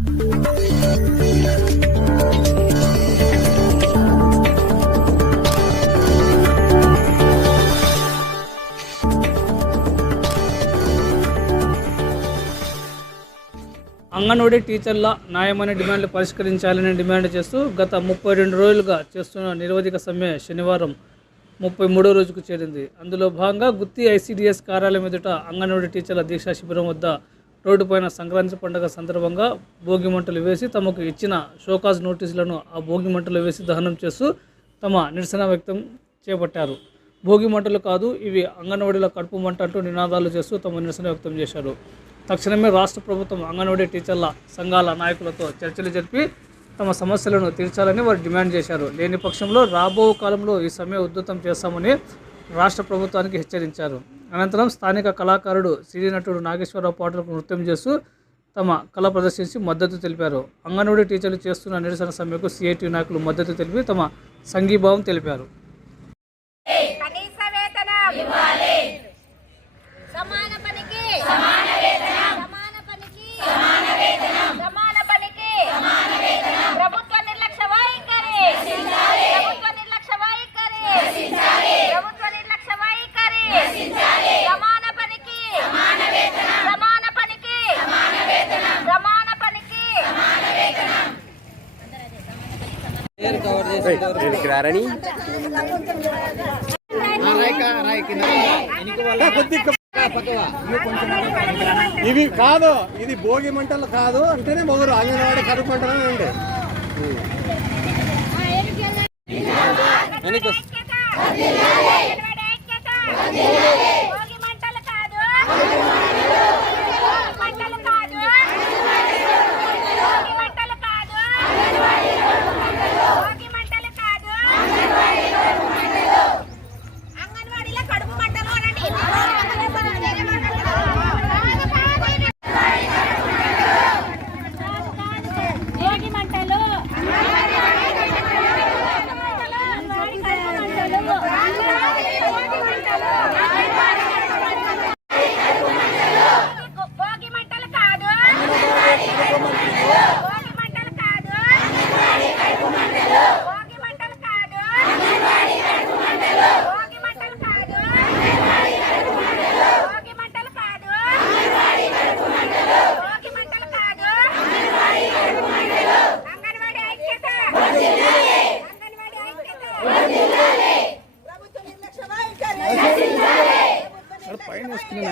అంగన్వాడీ టీచర్ల న్యాయమైన డిమాండ్లు పరిష్కరించాలని డిమాండ్ చేస్తూ గత ముప్పై రెండు రోజులుగా చేస్తున్న నిరవధిక సమ్మె శనివారం ముప్పై మూడో రోజుకు చేరింది. అందులో భాగంగా గుత్తి ఐసీడీఎస్ కార్యాలయం ఎదుట అంగన్వాడీ టీచర్ల దీక్షా శిబిరం వద్ద రోడ్డుపైన సంక్రాంతి పండుగ సందర్భంగా భోగి మంటలు వేసి తమకు ఇచ్చిన షోకాజ్ నోటీసులను ఆ భోగి మంటలు వేసి దహనం చేస్తూ తమ నిరసన వ్యక్తం చేపట్టారు. భోగి మంటలు కాదు ఇవి అంగన్వాడీల కడుపు మంట అంటూ నినాదాలు చేస్తూ తమ నిరసన వ్యక్తం చేశారు. తక్షణమే రాష్ట్ర ప్రభుత్వం అంగన్వాడీ టీచర్ల సంఘాల నాయకులతో చర్చలు జరిపి తమ సమస్యలను తీర్చాలని వారు డిమాండ్ చేశారు. లేని పక్షంలో రాబో కాలంలో ఈ సమ్మె ఉద్ధృతం చేస్తామని రాష్ట్ర ప్రభుత్వానికి హెచ్చరించారు. అనంతరం స్థానిక కళాకారుడు సినీ నటుడు నాగేశ్వరరావు పాటలకు నృత్యం చేస్తూ తమ కళ ప్రదర్శించి మద్దతు తెలిపారు. అంగన్వాడీ టీచర్లు చేస్తున్న నిరసన సమ్మెకు సిఐటి నాయకులు మద్దతు తెలిపి తమ సంఘీభావం తెలిపారు. రారని ఇవి కాదు ఇది భోగి మంటలు కాదు అంటేనే మొగరు. అంగన్వాడి కడుపు మంటలు అని ఉండే వెనక్కి భోగి మంటలు కాదు భోగి మంటలు కాదు భోగి మంటలు కాదు భోగి మంటలు కాదు అంగన్వాడీలో కడుపు మంటలు అనండి భోగి మంటలు భోగి మంటలు కాదు భోగి మంటలు కాదు భోగి మంటలు కాదు భోగి మంటలు కాదు భోగి మంటలు కాదు భోగి మంటలు కాదు అంగన్వాడీ ఐక్యత అంగన్వాడీ ఐక్యత ప్రభుత్వ నిర్లక్ష్య వైఖరి పైన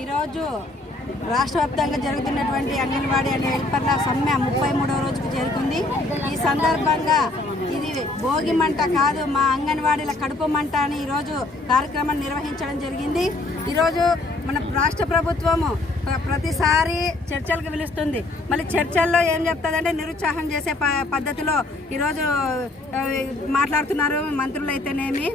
ఈరోజు రాష్ట్ర వ్యాప్తంగా జరుగుతున్నటువంటి అంగన్వాడీ అనే హెల్పర్ల సమ్మె ముప్పై మూడవ రోజుకు చేరుకుంది. ఈ సందర్భంగా ఇది భోగి మంట కాదు మా అంగన్వాడీల కడుపు మంట అని ఈరోజు కార్యక్రమం నిర్వహించడం జరిగింది. ఈరోజు మన రాష్ట్ర ప్రభుత్వము ప్రతిసారి చర్చలకు పిలుస్తుంది. మళ్ళీ చర్చల్లో ఏం చెప్తుందంటే నిరుత్సాహం చేసే ప- పద్ధతిలో ఈరోజు మాట్లాడుతున్నారు మంత్రులు అయితేనేమి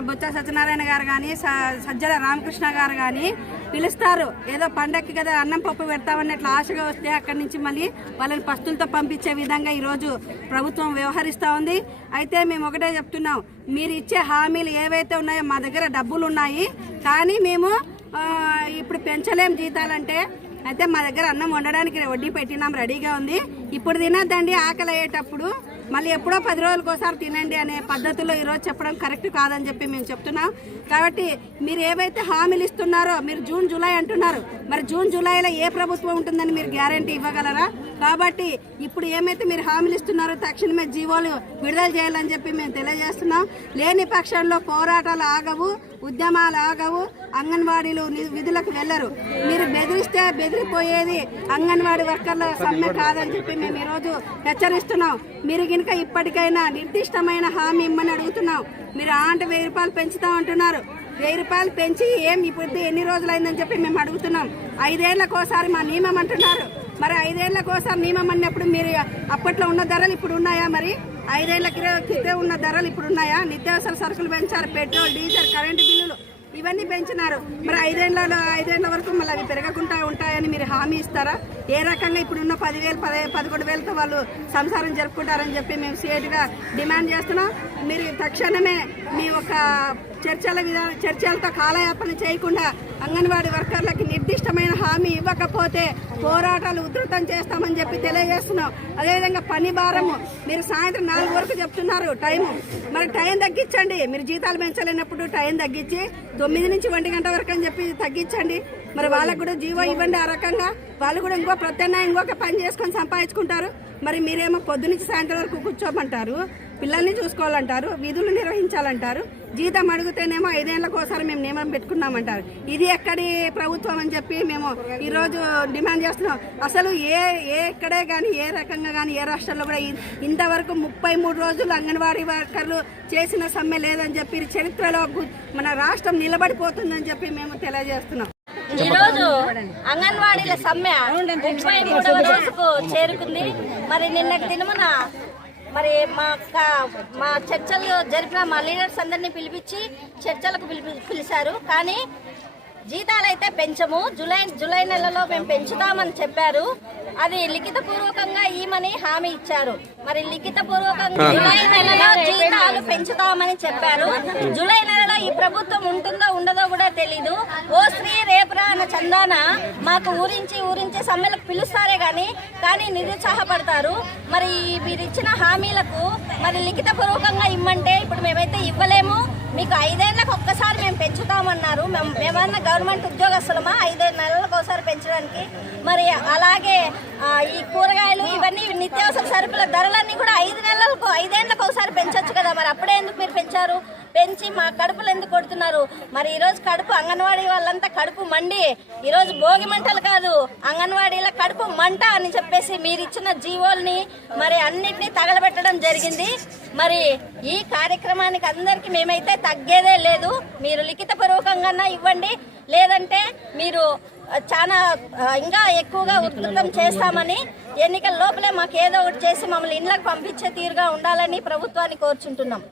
బొత్స సత్యనారాయణ గారు కానీ స- సజ్జల రామకృష్ణ గారు కానీ పిలుస్తారు. ఏదో పండక్కి కదా అన్నం పప్పు పెడతామన్నట్లు ఆశగా వస్తే అక్కడి నుంచి మళ్ళీ వాళ్ళని పస్తులతో పంపించే విధంగా ఈరోజు ప్రభుత్వం వ్యవహరిస్తూ ఉంది. అయితే మేము ఒకటే చెప్తున్నాం. మీరు ఇచ్చే హామీలు ఏవైతే ఉన్నాయో మా దగ్గర డబ్బులు ఉన్నాయి కానీ మేము ఇప్పుడు పెంచలేం జీతాలంటే. అయితే మా దగ్గర అన్నం వండడానికి వడ్డీ పెట్టినాం రెడీగా ఉంది. ఇప్పుడు తినద్దండి ఆకలి అయ్యేటప్పుడు మళ్ళీ ఎప్పుడో పది రోజులకు ఒకసారి తినండి అనే పద్ధతిలో ఈరోజు చెప్పడం కరెక్ట్ కాదని చెప్పి మేము చెప్తున్నాం. కాబట్టి మీరు ఏవైతే హామీలు ఇస్తున్నారో మీరు జూన్ జూలై అంటున్నారు. మరి జూన్ జూలైలో ఏ ప్రభుత్వం ఉంటుందని మీరు గ్యారంటీ ఇవ్వగలరా? కాబట్టి ఇప్పుడు ఏమైతే మీరు హామీలు ఇస్తున్నారో తక్షణమే జీవోలు విడుదల చేయాలని చెప్పి మేము తెలియజేస్తున్నాం. లేని పక్షంలో పోరాటాలు ఆగవు ఉద్యమాలు ఆగవు. అంగన్వాడీలు విధులకు వెళ్ళరు. మీరు బెదిరిస్తే బెదిరిపోయేది అంగన్వాడీ వర్కర్ల సమ్మె కాదని చెప్పి మేము ఈరోజు హెచ్చరిస్తున్నాం. మీరు కనుక ఇప్పటికైనా నిర్దిష్టమైన హామీ ఇమ్మని అడుగుతున్నాం. మీరు ఆంట వెయ్యి రూపాయలు పెంచుతాం అంటున్నారు. వెయ్యి రూపాయలు పెంచి ఏం ఇప్పుడు ఎన్ని రోజులైందని చెప్పి మేము అడుగుతున్నాం. ఐదేళ్ళకోసారి మా నియమం అంటున్నారు. మరి ఐదేళ్ళకోసారి నియమం అన్నప్పుడు మీరు అప్పట్లో ఉన్న ధరలు ఇప్పుడు ఉన్నాయా మరి? ఐదేళ్ళ క్రి- క్రితం ఉన్న ధరలు ఇప్పుడు ఉన్నాయా? నిత్యావసర సరుకులు పెంచారు పెట్రోల్ డీజిల్ కరెంటు బిల్లులు. ఇవన్నీ పెంచినారు. మరి ఐదేళ్ళలో ఐదేళ్ళ వరకు మళ్ళీ అవి పెరగకుండా ఉంటాయని మీరు హామీ ఇస్తారా? ఏ రకంగా ఇప్పుడున్న పదివేలు పది పదకొండు వేలతో వాళ్ళు సంసారం జరుపుకుంటారని చెప్పి మేము సీఎట్గా డిమాండ్ చేస్తున్నాం. మీరు తక్షణమే మీ ఒక చర్చల విధా చర్చలతో కాలయాపన చేయకుండా అంగన్వాడీ వర్కర్లకు నిర్దిష్టమైన హామీ ఇవ్వకపోతే పోరాటాలు ఉధృతం చేస్తామని చెప్పి తెలియజేస్తున్నాం. అదేవిధంగా పని భారము మీరు సాయంత్రం నాలుగు వరకు చెప్తున్నారు టైము. మరి టైం తగ్గించండి. మీరు జీతాలు పెంచలేనప్పుడు టైం తగ్గించి తొమ్మిది నుంచి ఒంటి గంట వరకు అని చెప్పి తగ్గించండి. మరి వాళ్ళకు కూడా జీవో ఇవ్వండి ఆ రకంగా. వాళ్ళు కూడా ఇంకో ప్రత్యామ్నాయం ఇంకొక పని చేసుకొని సంపాదించుకుంటారు. మరి మీరేమో పొద్దు నుంచి సాయంత్రం వరకు కూర్చోమంటారు. పిల్లల్ని చూసుకోవాలంటారు విధులు నిర్వహించాలంటారు. జీతం అడిగితేనేమో ఐదేళ్ళకు మేము నియమం పెట్టుకున్నామంటారు. ఇది ఎక్కడి ప్రభుత్వం అని చెప్పి మేము ఈరోజు డిమాండ్ చేస్తున్నాం. అసలు ఏ ఏ ఎక్కడే కానీ ఏ రకంగా కానీ ఏ రాష్ట్రంలో కూడా ఇంతవరకు ముప్పై మూడు రోజులు అంగన్వాడీ వర్కర్లు చేసిన సమ్మె లేదని చెప్పి చరిత్రలో మన రాష్ట్రం నిలబడిపోతుందని చెప్పి మేము తెలియజేస్తున్నాం. ఈ రోజు అంగన్వాడీల సమ్మె ముప్పై మూడవ రోజుకు చేరుకుంది. మరి నిన్నటి దినమున మరి మా మా చర్చలు జరిపిన మా లీడర్స్ అందరినీ పిలిపించి చర్చలకు పిలిపి పిలిచారు. కానీ జీతాలు అయితే పెంచము. జూలై జూలై నెలలో మేము పెంచుతామని చెప్పారు. అది లిఖిత పూర్వకంగా ఈమని హామీ ఇచ్చారు. మరి లిఖిత పూర్వకంగా జూలై నెలలో జీతాలు పెంచుతామని చెప్పారు. జూలై నెలలో ఈ ప్రభుత్వం ఉంటుందో ఉండదో కూడా తెలీదు. ఓ శ్రీ రేపురా అన్న చందాన మాకు ఊరించి ఊరించి సమ్మెలకు పిలుస్తారే గాని కానీ నిరుత్సాహపడతారు. మరి మీరు ఇచ్చిన హామీలకు మరి లిఖిత పూర్వకంగా ఇమ్మంటే ఇప్పుడు మేమైతే ఇవ్వలేము. మీకు ఐదేళ్ళకు ఒక్కసారి మేము పెంచుతామన్నారు. మేము మేమన్నా గవర్నమెంట్ ఉద్యోగస్తులమా? ఐదేడు నెలలకు ఒకసారి పెంచడానికి. మరి అలాగే ఈ కూరగాయలు ఇవన్నీ నిత్యావసర సరుకుల ధరలన్నీ కూడా ఐదు నెలలకు ఐదేళ్ళకు ఒకసారి పెంచొచ్చు కదా మరి. అప్పుడే ఎందుకు మీరు పెంచారు? పెంచి మా కడుపులు ఎందుకు కొడుతున్నారు? మరి ఈరోజు కడుపు అంగన్వాడీ వాళ్ళంతా కడుపు మండి. ఈరోజు భోగి మంటలు కాదు అంగన్వాడీల కడుపు మంట అని చెప్పేసి మీరు ఇచ్చిన జీవోల్ని మరి అన్నిటినీ తగలబెట్టడం జరిగింది. మరి ఈ కార్యక్రమానికి అందరికీ మేమైతే తగ్గేదే లేదు. మీరు లిఖిత పూర్వకంగా ఇవ్వండి. లేదంటే మీరు చాలా ఇంకా ఎక్కువగా ఉధృతం చేస్తామని ఎన్నికల లోపలే మాకు ఏదో ఒకటి చేసి మమ్మల్ని ఇండ్లకు పంపించే తీరుగా ఉండాలని ప్రభుత్వాన్ని కోరుచుంటున్నాం.